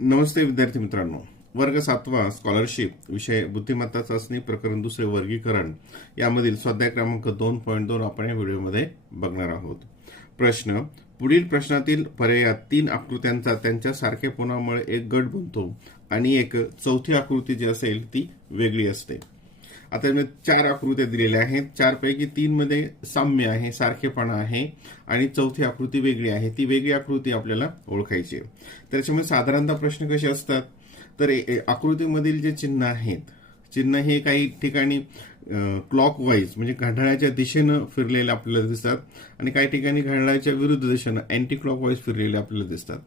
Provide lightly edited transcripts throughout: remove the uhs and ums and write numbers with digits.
नमस्ते विद्यार्थी मित्रांनो. वर्ग 7वा स्कॉलरशिप विषय बुद्धिमत्ता चाचणी प्रकरण दुसरे वर्गीकरण यामधील स्वाध्याय क्रमांक 2.2 आपण या व्हिडिओमध्ये बघणार आहोत. प्रश्न: पुढील प्रश्नातील पर्यायात 3 आकृत्यांचा त्यांच्या सारखेपणामुळे एक गट बनतो आणि एक चौथी आकृती जी असेल ती वेगळी असते. आता 4 आकृत्या दिलेल्या आहेत. 4 पैकी 3 मध्ये साम्य आहे, सारखेपणा आहे आणि चौथी आकृती वेगळी आहे. ती वेगळी आकृती आपल्याला ओळखायची आहे. त्याच्यामुळे साधारणतः प्रश्न कसे असतात तर आकृतीमधील जे चिन्ह आहेत, चिन्ह हे काही ठिकाणी क्लॉकवाईज म्हणजे घड्याळाच्या दिशेनं फिरलेले आपल्याला दिसतात आणि काही ठिकाणी घड्याळाच्या विरुद्ध दिशेनं अँटी क्लॉकवाईज फिरलेले आपल्याला दिसतात.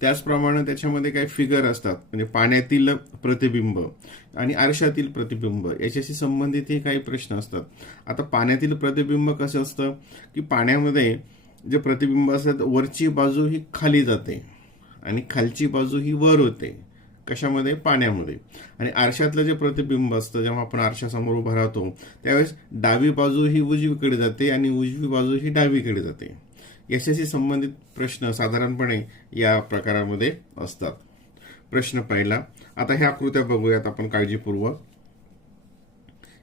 त्याचप्रमाणे त्याच्यामध्ये काही फिगर असतात, म्हणजे पाण्यातील प्रतिबिंब आणि आरशातील प्रतिबिंब याच्याशी संबंधित हे काही प्रश्न असतात. आता पाण्यातील प्रतिबिंब कसं असतं की पाण्यामध्ये जे प्रतिबिंब असतात वरची बाजू ही खाली जाते आणि खालची बाजू ही वर होते. कशामध्ये? पाण्यामध्ये. आणि आरशातलं जे प्रतिबिंब असतं, जेव्हा आपण आरशासमोर उभा राहतो त्यावेळेस डावी बाजू ही उजवीकडे जाते आणि उजवी बाजू ही डावीकडे जाते. याच्याशी संबंधित प्रश्न साधारणपणे या प्रकारामध्ये असतात. प्रश्न पहिला. आता ह्या आकृत्या बघूयात आपण काळजीपूर्वक.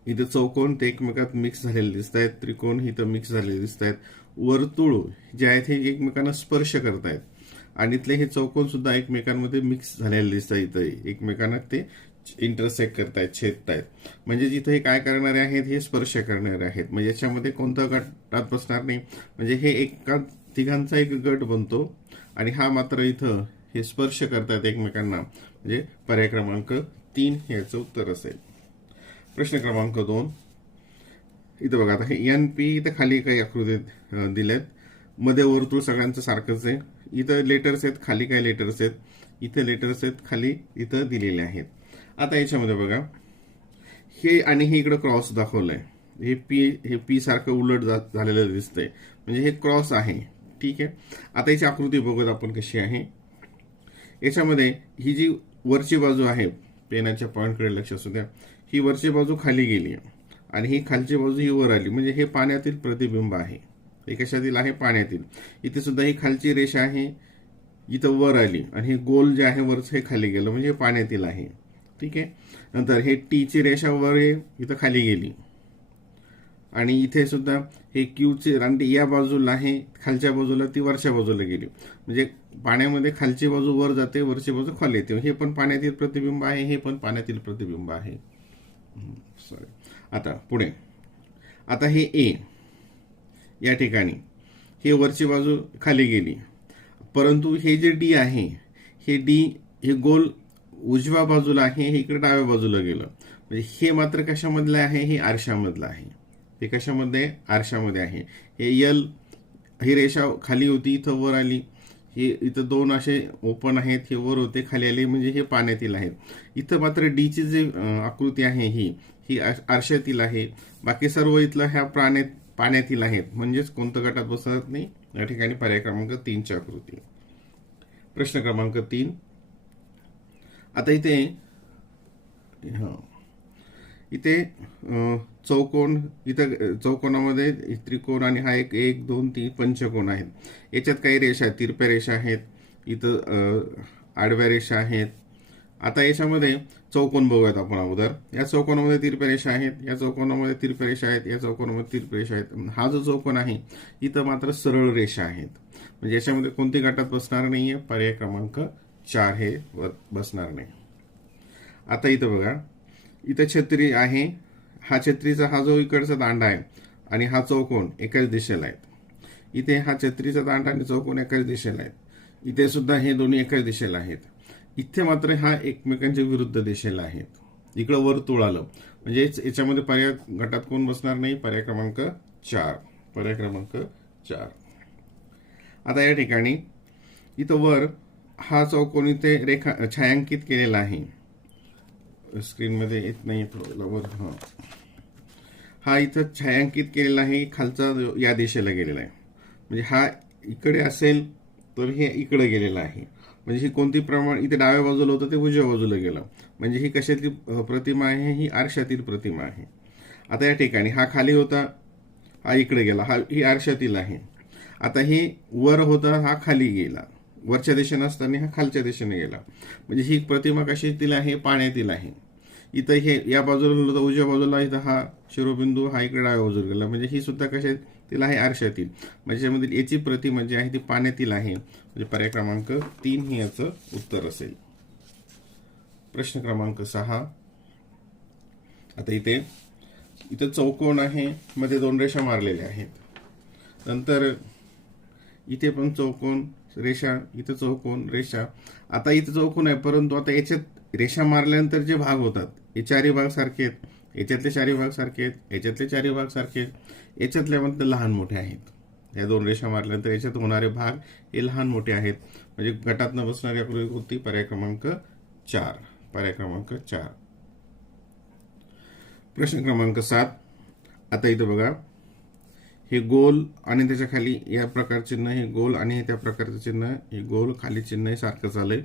इथे चौकोन ते एकमेकात मिक्स झालेले दिसत आहेत, त्रिकोण इथं मिक्स झालेले दिसत आहेत, वर्तुळ जे आहेत हे एकमेकांना स्पर्श करतायत आणि इथले हे चौकोन सुद्धा एकमेकांमध्ये मिक्स झालेले दिसत आहेत. इथं एकमेकांना ते इंटरसेक्ट करतायत, छेदतायत. म्हणजे जिथे हे काय करणारे आहेत, हे स्पर्श करणारे आहेत. म्हणजे याच्यामध्ये कोणता गटात बसणार नाही. म्हणजे हे एका तिघांचा एक गट बनतो आणि हा मात्र इथं हे स्पर्श करतायत एकमेकांना. म्हणजे पर्याय क्रमांक 3 याचं उत्तर असेल. प्रश्न क्रमांक 2. इथं बघा, आता हे NP इथं खाली काही आकृतीत दिलेत. मध्ये वर्तुळ सगळ्यांचं सारखंच आहे. इथं लेटर्स आहेत, खाली काही लेटर्स आहेत, इथे लेटर्स आहेत, खाली इथं दिलेले आहेत. आता याच्यामध्ये बघा, हे आणि हे इकडे क्रॉस दाखवलंय. हे पी सारखं उलट झालेलं दिसतंय, म्हणजे हे क्रॉस आहे. ठीक आहे. आता याची आकृती बघूयात आपण कशी आहे. याच्यामध्ये ही जी वरची बाजू आहे, पेनाच्या पॉइंटकडे लक्ष असू द्या, ही वरची बाजू खाली गेली आणि ही खालची बाजू ही वर आली. म्हणजे हे पाण्यातील प्रतिबिंब आहे. हे कशातील आहे? पाण्यातील. इथे सुद्धा ही खालची रेषा आहे, इथं वर आली आणि हे गोल जे आहे वरच हे खाली गेलं, म्हणजे हे पाण्यातील आहे. ठीक आहे. नंतर हे टीची रेषा वर आहे, इथं खाली गेली आणि इथे सुद्धा हे क्यूची रांगडी या बाजूला आहे, खालच्या बाजूला ती वरच्या बाजूला गेली. म्हणजे पाण्यामध्ये खालची बाजू वर जाते, वरची बाजू खाली येते. हे पण पाण्यातील प्रतिबिंब आहे, हे पण पाण्यातील प्रतिबिंब आहे. सॉरी. आता पुढे. आता हे ए या ठिकाणी हे वरची बाजू खाली गेली, परंतु हे जे डी आहे, हे डी हे गोल उजव्या बाजूला आहे, हे इकडे डाव्या बाजूला गेलं. म्हणजे हे मात्र कशामधलं आहे? हे आरशामधलं आहे. हे कशामध्ये? आरशामध्ये आहे. हे यल ही रेषा खाली होती, इथं वर आली. हे इथं 2 असे ओपन आहेत, हे वर होते, खाली आले, म्हणजे हे पाण्यातील आहेत. इथं मात्र डीची जी आकृती आहे ही आरशातील आहे. बाकी सर्व इथलं ह्या पाण्यातील आहेत. म्हणजेच कोणत्या गटात बसत नाही. या ठिकाणी पर्याय क्रमांक 3 ची आकृती. प्रश्न क्रमांक 3. आता इथे चौकोन, इथं चौकोनामध्ये त्रिकोण आणि हा 1 2 3 पंचकोन आहेत. याच्यात काही रेषा आहेत, तिरप्या रेषा आहेत, इथं आडव्या रेषा आहेत. आता याच्यामध्ये चौकोन बघूयात आपण अगोदर. या चौकोनामध्ये तिरप्या रेषा आहेत, या चौकोनामध्ये तिरप्या रेषा आहेत, या चौकोनामध्ये तिरप्या रेषा आहेत. हा जो चौकोन आहे इथं मात्र सरळ रेषा आहेत. म्हणजे याच्यामध्ये कोणती गटात बसणार नाहीये? पर्याय क्रमांक 4 हे बसणार नाही. आता इथं बघा, इथं छत्री आहे. हा छत्रीचा हा जो इकडचा दांडा आहे आणि हा चौकोन एकाच दिशेला आहेत. इथे हा छत्रीचा दांडा आणि चौकोन एकाच दिशेला आहेत. इथे सुद्धा हे दोन्ही एकाच दिशेला आहेत. इथे मात्र हा एकमेकांच्या विरुद्ध दिशेला आहेत. इकडं वर्तुळ आलं, म्हणजे याच्यामध्ये पर्याय गटात कोण बसणार नाही? पर्याय क्रमांक 4. पर्याय क्रमांक 4. आता या ठिकाणी इथं वर हा चौकोन इथे छायांकित केलेला आहे. स्क्रीनमध्ये येत नाही वर. हा इथं छायांकित केलेला आहे, खालचा या दिशेला गेलेला आहे. म्हणजे हा इकडे असेल तर हे इकडे गेलेलं आहे. म्हणजे ही कोणती प्रमाण? इथे डाव्या बाजूला होतं ते उजव्या बाजूला गेलं. म्हणजे ही कशातली प्रतिमा आहे? ही आरशातील प्रतिमा आहे. आता या ठिकाणी हा खाली होता, हा इकडे गेला, ही आरशातील आहे. आता हे वर होता, हा खाली गेला. वरच्या दिशेने असताना हा खालच्या दिशेने गेला. म्हणजे ही प्रतिमा कशातील आहे? पाण्यातील आहे. इथं हे या बाजूला उजव्या बाजूला इथं हा शिरोबिंदू हा इकडे डाव्या बाजूला गेला. म्हणजे ही सुद्धा कशातील आहे? आरशातील. म्हणजे यामधील याची प्रतिमा जी आहे ती पाण्यातील आहे. म्हणजे पर्याय क्रमांक 3 हे याचं उत्तर असेल. प्रश्न क्रमांक 6. आता इथं चौकोन आहे, मध्ये 2 रेषा मारलेल्या आहेत. नंतर इथे पण चौकोन रेषा, इथं चौकोन रेषा. आता इथं चौकोन आहे, परंतु आता याच्यात रेषा मारल्यानंतर जे भाग होतात हे चारही भाग सारखे आहेत, याच्यातले चारही भाग सारखे आहेत, याच्यातले चारही भाग सारखे आहेत, याच्यातल्या मध्ये लहान मोठे आहेत. या 2 रेषा मारल्यानंतर याच्यात होणारे भाग हे लहान मोठे आहेत. म्हणजे गटात न बसणारी आकृती कोणती? पर्याय क्रमांक 4. पर्याय क्रमांक 4. प्रश्न क्रमांक 7. आता इथं बघा, हे गोल आणि त्याच्या खाली या प्रकार चिन्ह, हे गोल आणि त्या प्रकारचं चिन्ह, हे गोल खाली चिन्ह हे सारखंच आलंय.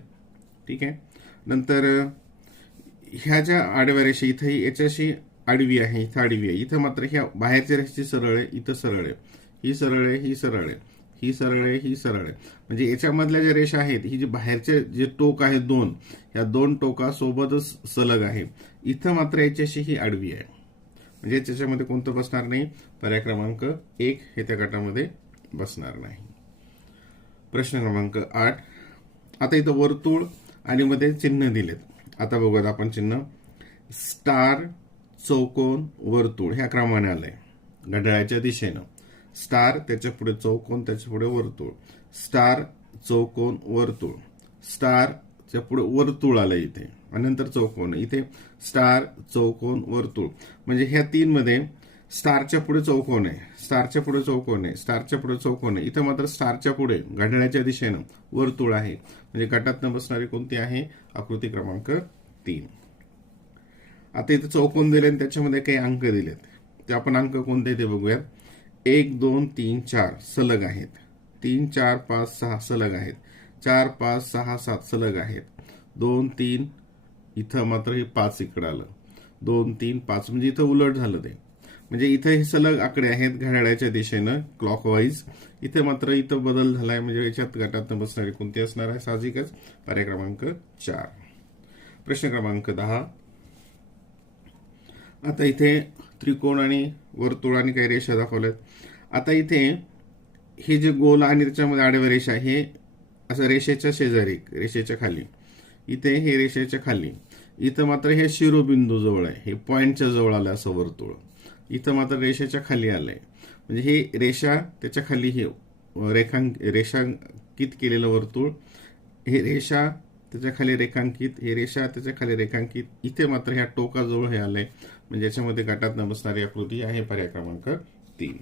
ठीक आहे. नंतर ह्या ज्या आडव्या रेषा इथं याच्याशी आडवी आहे, इथं आडवी आहे. इथं मात्र ह्या बाहेरच्या रेषेची सरळ आहे, इथं सरळ आहे, ही सरळ आहे, ही सरळ आहे, ही सरळ आहे, ही सरळ आहे. म्हणजे याच्यामधल्या ज्या रेषा आहेत, ही जी बाहेरचे जे टोक आहेत 2, ह्या 2 टोकासोबतच सलग आहे. इथं मात्र याच्याशी ही आडवी आहे. म्हणजे त्याच्यामध्ये कोणतं बसणार नाही? पर्याय क्रमांक 1 हे त्या गटामध्ये बसणार नाही. प्रश्न क्रमांक 8. आता इथं वर्तुळ आणि मध्ये चिन्ह दिलेत. आता बघूयात आपण चिन्ह. स्टार, चौकोन, वर्तुळ ह्या क्रमाने आलंय घड्याळाच्या दिशेनं. स्टार, त्याच्या पुढे चौकोन, त्याच्या पुढे वर्तुळ. स्टार, चौकोन, वर्तुळ. स्टारच्या पुढे वर्तुळ आलंय इथे आणि नंतर चौकोन. इथे स्टार, चौकोन, वर्तुळ. म्हणजे ह्या 3 मध्ये स्टारच्या पुढे चौकोन आहे, स्टारच्या पुढे चौकोन आहे, स्टारच्या पुढे चौकोन आहे. इथं मात्र स्टारच्या पुढे घड्याळाच्या दिशेनं वर्तुळ आहे. म्हणजे गटात न बसणारी कोणती आहे? आकृती क्रमांक 3. आता इथं चौकोन दिले आणि त्याच्यामध्ये काही अंक दिलेत. ते आपण अंक कोणते ते बघूयात. 1, 2, 3, 4 सलग आहेत. 3, 4, 5, 6 सलग आहेत. 4, 5, 6, 7 सलग आहेत. 2, 3 इथं मात्र हे 5 इकडं आलं. 2, 3, 5 म्हणजे इथं उलट झालं ते. म्हणजे इथं हे सलग आकडे आहेत घड्याळाच्या दिशेनं क्लॉकवाईज. इथे मात्र इथं बदल झालाय. म्हणजे याच्यात गटात बसणारी कोणती असणार आहे? साहजिकच पर्याय क्रमांक 4. प्रश्न क्रमांक 10. आता इथे त्रिकोण आणि वर्तुळ आणि काही रेषा दाखवल्यात. आता इथे हे जे गोल आणि त्याच्यामध्ये आडव्या रेषा, हे असं रेषेच्या शेजारी, रेषेच्या खाली. इथे हे रेषेच्या खाली. इथं मात्र हे शिरोबिंदू जवळ आहे, हे पॉइंटच्या जवळ आलं असं वर्तुळ. इथं मात्र रेषेच्या खाली आलंय. म्हणजे हे रेषा त्याच्या खाली, हे रेषांकित केलेलं वर्तुळ, हे रेषा त्याच्या खाली रेखांकित, हे रेषा त्याच्या खाली रेखांकित. इथे मात्र ह्या टोकाजवळ हे आलंय. म्हणजे याच्यामध्ये गटात न बसणारी आकृती आहे पर्याय क्रमांक 3.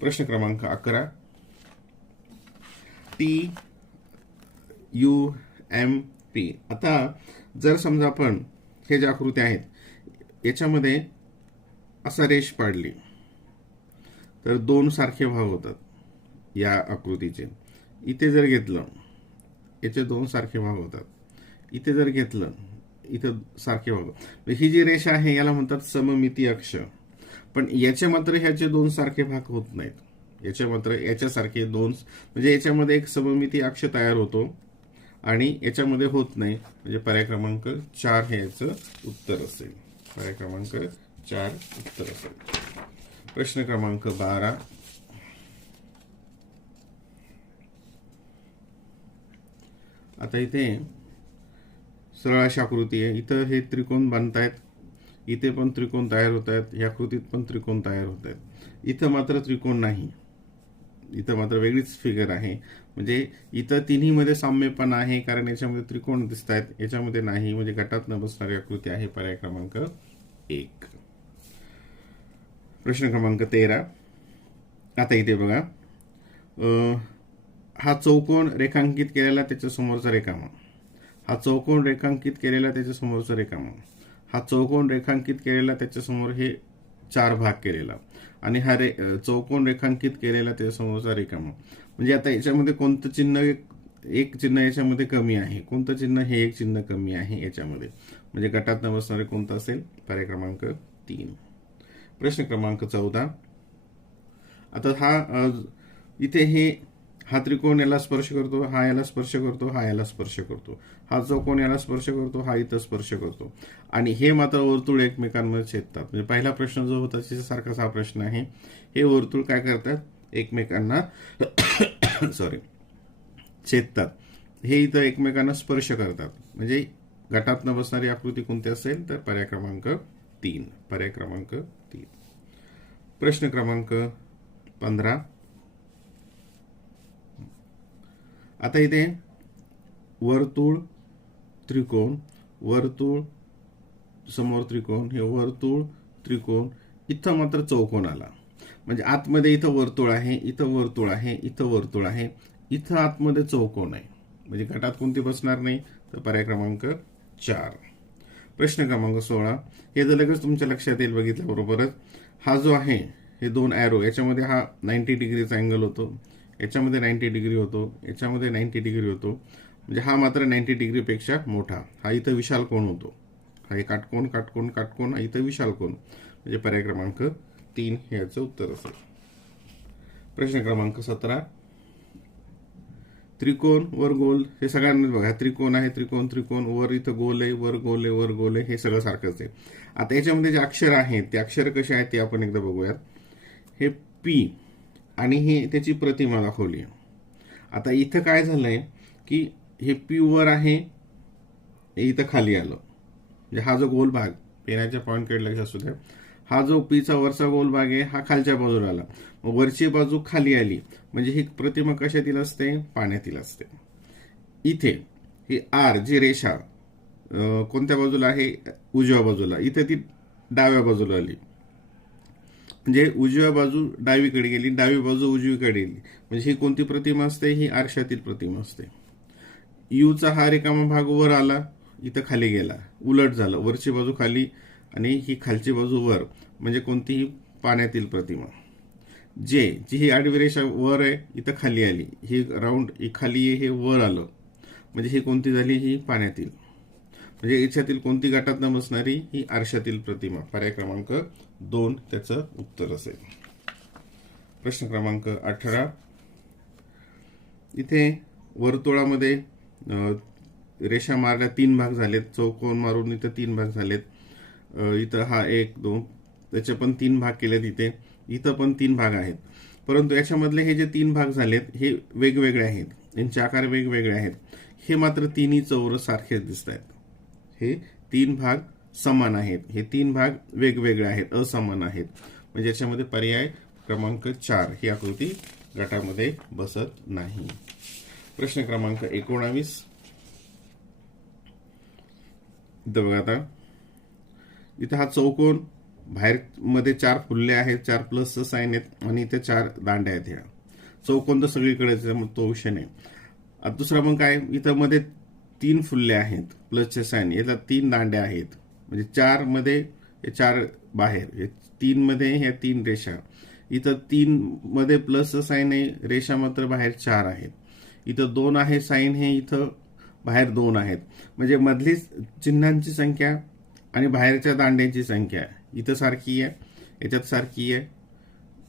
प्रश्न क्रमांक 11. TUMP. आता जर समजा आपण हे ज्या आकृत्या आहेत याच्यामध्ये असा रेष पाडली तर 2 सारखे भाग होतात या आकृतीचे. इथे जर घेतलं याचे 2 सारखे भाग होतात. इथे जर घेतलं इथं सारखे भाग. ही जी रेषा आहे याला म्हणतात सममिती अक्ष. पण याचे मात्र ह्याचे 2 सारखे भाग होत नाहीत. याचे मात्र याच्यासारखे 2, म्हणजे याच्यामध्ये एक सममिती अक्ष तयार होतो आणि याच्यामध्ये होत नाही. म्हणजे पर्याय क्रमांक 4 हे याचं उत्तर असेल. पर्याय क्रमांक 4 उत्तर असेल. प्रश्न क्रमांक 12. आता इथे सरळ अशी आकृती आहे. इथं हे त्रिकोण बांधतायत, इथे पण त्रिकोण तयार होत आहेत, या आकृतीत पण त्रिकोण तयार होत आहेत. इथं मात्र त्रिकोण नाही, इथं मात्र वेगळीच फिगर आहे. म्हणजे इथं तिन्हीमध्ये साम्यपणा आहे, कारण याच्यामध्ये त्रिकोण दिसत आहेत, याच्यामध्ये नाही. म्हणजे गटात न बसणारी आकृती आहे पर्याय क्रमांक 1. प्रश्न क्रमांक 13. आता इथे बघा, हा चौकोन रेखांकित केलेला त्याच्या समोरचा रेखामा, हा चौकोन रेखांकित केलेला त्याच्या समोरचा रेखामा, हा चौकोन रेखांकित केलेला त्याच्या समोर हे 4 भाग केलेला, आणि हा चौकोन रेखांकित केलेला त्याच्या समोरचा रेखामा. म्हणजे आता याच्यामध्ये कोणतं चिन्ह, एक चिन्ह याच्यामध्ये कमी आहे, कोणतं चिन्ह, हे एक चिन्ह कमी आहे याच्यामध्ये. म्हणजे गटात न बसणारे कोणतं असेल? पर्याय क्रमांक 3. प्रश्न क्रमांक 14. आता हा इथे हा त्रिकोण याला स्पर्श करतो, हा याला स्पर्श करतो, हा याला स्पर्श करतो, हा चौकोन याला स्पर्श करतो, हा इथं स्पर्श करतो, आणि हे मात्र वर्तुळ एकमेकांमध्ये छेदतात. म्हणजे पहिला प्रश्न जो होता त्याच्यासारखाच हा प्रश्न आहे. हे वर्तुळ काय करतात, एकमेकांना सॉरी छेदतात. हे इथं एकमेकांना स्पर्श करतात. म्हणजे गटात न बसणारी आकृती कोणती असेल तर पर्याय क्रमांक 3. पर्याय क्रमांक 3. प्रश्न क्रमांक 15. आता इथे वर्तुळ, त्रिकोण, वर्तुळ, समोर त्रिकोण, हे वर्तुळ, त्रिकोण, इथं मात्र चौकोन आला. म्हणजे आतमध्ये इथं वर्तुळ आहे, इथं वर्तुळ आहे, इथं वर्तुळ आहे, इथं आतमध्ये चौकोन आहे. म्हणजे गटात कोणती बसणार नाही तर पर्याय क्रमांक 4. प्रश्न क्रमांक 16. हे जर लगेच तुमच्या लक्षात येईल बघितल्याबरोबरच. हा जो आहे हे 2 ॲरो, याच्यामध्ये हा 90 डिग्रीचा अँगल होतो, याच्यामध्ये 90 डिग्री होतो, याच्यामध्ये 90 डिग्री होतो. म्हणजे हा मात्र 90 डिग्रीपेक्षा मोठा. हा इथं विशाल कोण होतो. हा हे काटकोन काटकोन काटकोन, हा इथं विशाल कोण. म्हणजे पर्याय क्रमांक 3 हे याचं उत्तर असेल. प्रश्न क्रमांक 17. त्रिकोण वर गोल, हे सगळ्यांना बघा त्रिकोण आहे, त्रिकोण त्रिकोण, वर इथं गोल आहे, वर गोल आहे, वर गोल आहे, हे सगळं सारखंच आहे. आता याच्यामध्ये जे अक्षर आहेत ते अक्षर कसे आहेत ते आपण एकदा बघूयात. हे पी आणि हे त्याची प्रतिमा दाखवली आहे. आता इथं काय झालंय की हे पी वर आहे, हे इथं खाली आलं. म्हणजे हा जो गोल भाग, पेनाच्या पॉईंटकडे लक्ष असू द्या, हा जो पीचा वरचा गोल भाग आहे हा खालच्या बाजूला आला, मग वरची बाजू खाली आली. म्हणजे ही प्रतिमा कशातील असते, पाण्यातील असते. इथे ही आर जी रेषा कोणत्या बाजूला आहे, उजव्या बाजूला, इथे ती डाव्या बाजूला आली. म्हणजे उजव्या बाजू डावीकडे गेली, डावी बाजू उजवीकडे गेली. म्हणजे ही कोणती प्रतिमा असते, ही आरशातील प्रतिमा असते. यूचा हा रिकामा भाग वर आला, इथं खाली गेला, उलट झालं, वरची बाजू खाली आणि ही खालची बाजू वर. म्हणजे कोणतीही पाण्यातील प्रतिमा. जे जी ही आडवी रेषा वर आहे, इथं खाली आली, ही राऊंड ही खाली आहे, हे वर आलं. म्हणजे ही कोणती झाली, ही पाण्यातील. म्हणजे याच्यातील कोणती गटात न बसणारी, ही आरशातील प्रतिमा. पर्याय क्रमांक 2 त्याचं उत्तर असेल. प्रश्न क्रमांक 18. इथे वर्तुळामध्ये रेषा मारल्या 3 भाग झालेत, चौकोन मारून इथं 3 भाग झालेत. इथं हा 1 2 त्याचे पण 3 भाग केलेत. इथं पण 3 भाग आहेत. परंतु याच्यामधले हे जे 3 भाग झालेत हे वेगवेगळे आहेत, यांचे आकार वेगवेगळे आहेत. हे मात्र तिन्ही चौरस सारखेच दिसत आहेत. हे 3 भाग समान आहेत, हे 3 भाग वेगवेगळे आहेत, असमान आहेत. म्हणजे याच्यामध्ये पर्याय क्रमांक 4 ही आकृती गटामध्ये बसत नाही. प्रश्न क्रमांक 19. इथं बघा, आता इथं हा चौकोन, बाहेर मध्ये 4 फुल्ले आहेत, 4 प्लसचं साईन आहेत, आणि इथे 4 दांड्या आहेत. ह्या चौकोन तर सगळीकडेच, तो विषय नाही. आता दुसरा मग काय, इथं मध्ये 3 फुल्ले आहेत, प्लसचे साईन, याला 3 दांड्या आहेत. म्हणजे 4 मध्ये हे 4 बाहेर, हे 3 मध्ये ह्या 3 रेषा, इथं 3 मध्ये प्लसचं साईन आहे, रेषा मात्र बाहेर 4 आहेत. इथं 2 आहे साईन, हे इथं बाहेर 2 आहेत. म्हणजे मधली चिन्हांची संख्या आणि बाहेरच्या दांड्यांची संख्या इथं सारखी आहे, याच्यात सारखी आहे,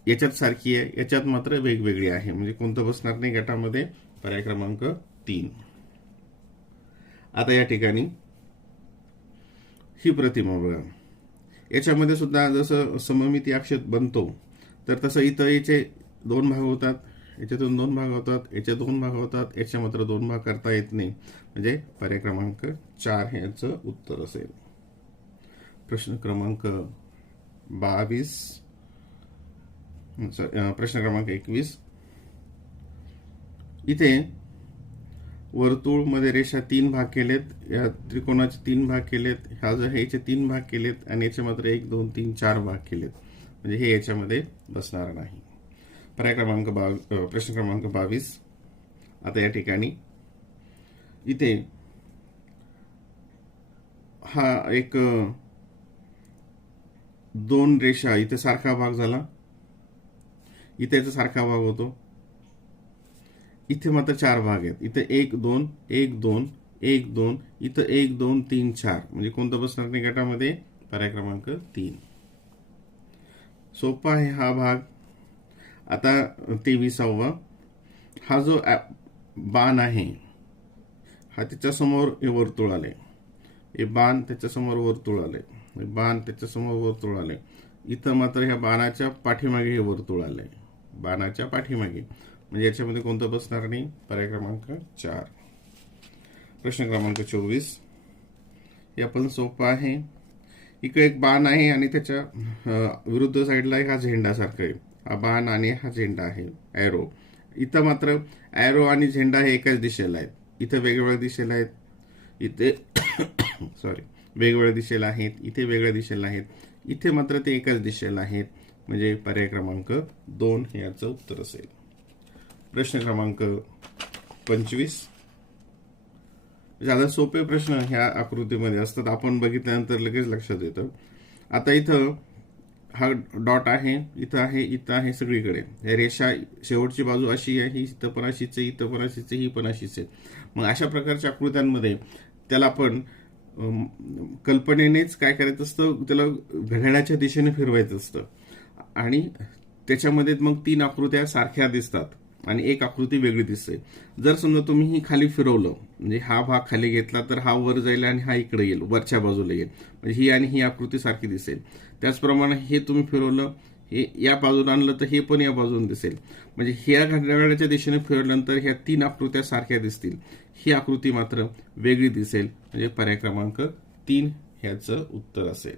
याच्यात सारखी आहे, याच्यात मात्र वेगवेगळी आहे. म्हणजे कोणतं बसणार नाही गटामध्ये, पर्याय क्रमांक 3. आता या ठिकाणी ही प्रतिमा बघा, याच्यामध्ये सुद्धा जसं सममिती अक्ष बनतो तर तसं इथं याचे 2 भाग होतात, याच्यातून 2 भाग होतात, याचे 2 भाग होतात, याच्या मात्र 2 भाग करता येत नाही. म्हणजे पर्याय क्रमांक 4 हे याचं उत्तर असेल. प्रश्न क्रमांक 22. प्रश्न क्रमांक 21. इथे वर्तुळ मध्ये रेषा 3 भाग केलेत, या त्रिकोणाचे 3 भाग केलेत, ह्या जो ह्याचे 3 भाग केलेत, आणि याचे मात्र 1 2 3 4 भाग केलेत. म्हणजे हे याच्यामध्ये बसणार नाही. पर्याय क्रमांक प्रश्न क्रमांक 22. आता या ठिकाणी इथे हा एक 2 रेषा, इथे सारखा भाग झाला, इथे याचा सारखा भाग होतो, इथे मात्र 4 भाग आहेत. इथे 1 2 1 2 1 2, इथं 1 2 3 4. म्हणजे कोणतं बसणार नाही गटामध्ये, पर्याय क्रमांक 3. सोपा आहे हा भाग. आता 23वा. हा जो बाण आहे हा त्याच्यासमोर हे वर्तुळ आले, हे बाण त्याच्यासमोर वर्तुळ आले, हे बाण त्याच्यासमोर वर्तुळ आले. इथं मात्र ह्या बाणाच्या पाठीमागे हे वर्तुळ आलंय, बाणाच्या पाठीमागे. म्हणजे याच्यामध्ये कोणतं बसणार नाही? पर्याय क्रमांक 4. प्रश्न क्रमांक 24. हे आपण सोपं आहे. इकडे एक बाण आहे आणि त्याच्या विरुद्ध साईडला हा झेंडा सारखा आहे. हा बाण आणि हा झेंडा आहे, ॲरो. इथं मात्र ॲरो आणि झेंडा हे एकाच दिशेला आहेत. इथं वेगवेगळ्या दिशेला आहेत, इथे सॉरी वेगवेगळ्या दिशेला आहेत, इथे वेगळ्या दिशेला आहेत, इथे मात्र ते एकाच दिशेला आहेत. म्हणजे पर्याय क्रमांक 2 हे याचं उत्तर असेल. प्रश्न क्रमांक 25. ज्यादा सोपे प्रश्न ह्या आकृतीमध्ये असतात, आपण बघितल्यानंतर लगेच लक्षात येतं. आता इथं हा डॉट आहे, इथं आहे, इथं आहे, सगळीकडे रेषा शेवटची बाजू अशी आहे, इथं पण अशीच आहे, इथं पण अशीच आहे, ही पण अशीच आहे. मग अशा प्रकारच्या आकृत्यांमध्ये त्याला आपण कल्पनेनेच काय करायचं असतं, त्याला घड्याळाच्या दिशेने फिरवायचं असतं आणि त्याच्यामध्ये मग 3 आकृत्या सारख्या दिसतात आणि एक आकृती वेगळी दिसते. जर समजा तुम्ही ही खाली फिरवलं, म्हणजे हा भाग खाली घेतला तर हा वर जाईल आणि हा इकडे येईल, वरच्या बाजूला येईल, म्हणजे ही आणि ही आकृती सारखी दिसेल. त्याचप्रमाणे हे तुम्ही फिरवलं, हे या बाजूला आणलं तर हे पण या बाजूने दिसेल. म्हणजे ह्या घड्याळाच्या दिशेने फिरवल्यानंतर ह्या 3 आकृत्या सारख्या दिसतील, ही आकृती मात्र वेगळी दिसेल. म्हणजे पर्याय क्रमांक 3 ह्याचं उत्तर असेल.